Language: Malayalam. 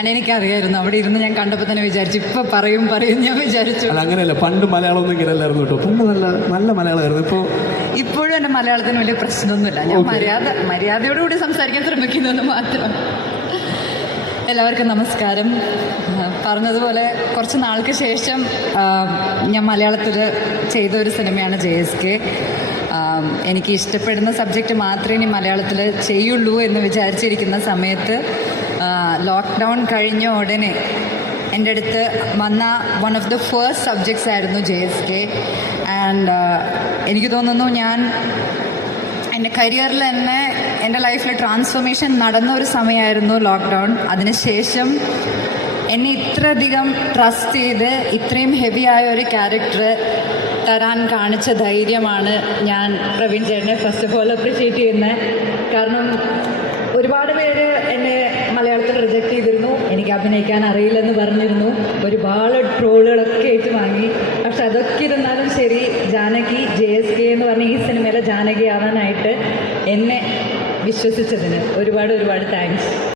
അല്ല എനിക്കറിയായിരുന്നു. അവിടെ ഇരുന്ന് ഞാൻ കണ്ടപ്പോൾ തന്നെ വിചാരിച്ചു. ഇപ്പൊ പറയും പറയും ഞാൻ വിചാരിച്ചു. അല്ല അങ്ങനെയല്ല. പണ്ട് മലയാളം ഒന്നും ഇങ്ങനെ അല്ലായിരുന്നു കേട്ടോ. പണ്ട് നല്ല നല്ല മലയാളമായിരുന്നു. ഇപ്പോൾ ഇപ്പോഴും എന്റെ മലയാളത്തിന് വലിയ പ്രശ്നമൊന്നുമില്ല. ഞാൻ മര്യാദ മര്യാദയോടുകൂടി സംസാരിക്കാൻ ശ്രമിക്കുന്നു മാത്രം. എല്ലാവർക്കും നമസ്കാരം. പറഞ്ഞതുപോലെ കുറച്ച് നാൾക്ക് ശേഷം ഞാൻ മലയാളത്തിൽ ചെയ്ത ഒരു സിനിമയാണ് ജെ എസ് കെ. എനിക്ക് ഇഷ്ടപ്പെടുന്ന സബ്ജക്റ്റ് മാത്രമേ ഇനി മലയാളത്തിൽ ചെയ്യുള്ളൂ എന്ന് വിചാരിച്ചിരിക്കുന്ന സമയത്ത് ലോക്ക്ഡൗൺ കഴിഞ്ഞ ഉടനെ എന്റെ അടുത്ത് വന്ന one of the first subjects ആയിരുന്നു ജെ എസ് കെ ആൻഡ് എനിക്ക് തോന്നുന്നു ഞാൻ എന്റെ കരിയറിൽ തന്നെ എന്റെ ലൈഫിൽ ട്രാൻസ്ഫോർമേഷൻ നടന്ന ഒരു സമയമായിരുന്നു ലോക്ക്ഡൗൺ അതിനുശേഷം എന്നെ ഇത്രയധികം ട്രസ്റ്റ് ചെയ്ത് ഇത്രയും ഹെവി ആയ ഒരു ക്യാരക്ടർ തരാൻ കാണിച്ച ധൈര്യമാണ് ഞാൻ പ്രവീൺ ചേട്ടനെ ഫസ്റ്റ് ഓഫ് ഓൾ അപ്രിഷ്യേറ്റ് ചെയ്യുന്നത്. എന്നെ മലയാളത്തിൽ റിജക്റ്റ് ചെയ്തിരുന്നു. എനിക്ക് അഭിനയിക്കാൻ അറിയില്ലെന്ന് പറഞ്ഞിരുന്നു. ഒരുപാട് ട്രോളുകളൊക്കെ ഏറ്റു വാങ്ങി. പക്ഷെ അതൊക്കെ ഇരുന്നാലും ശരി ജാനകി ജെ എസ് കെ എന്ന് പറഞ്ഞ ഈ സിനിമയിലെ ജാനകി ആവാനായിട്ട് എന്നെ വിശ്വസിച്ചതിന് ഒരുപാട് ഒരുപാട് താങ്ക്സ്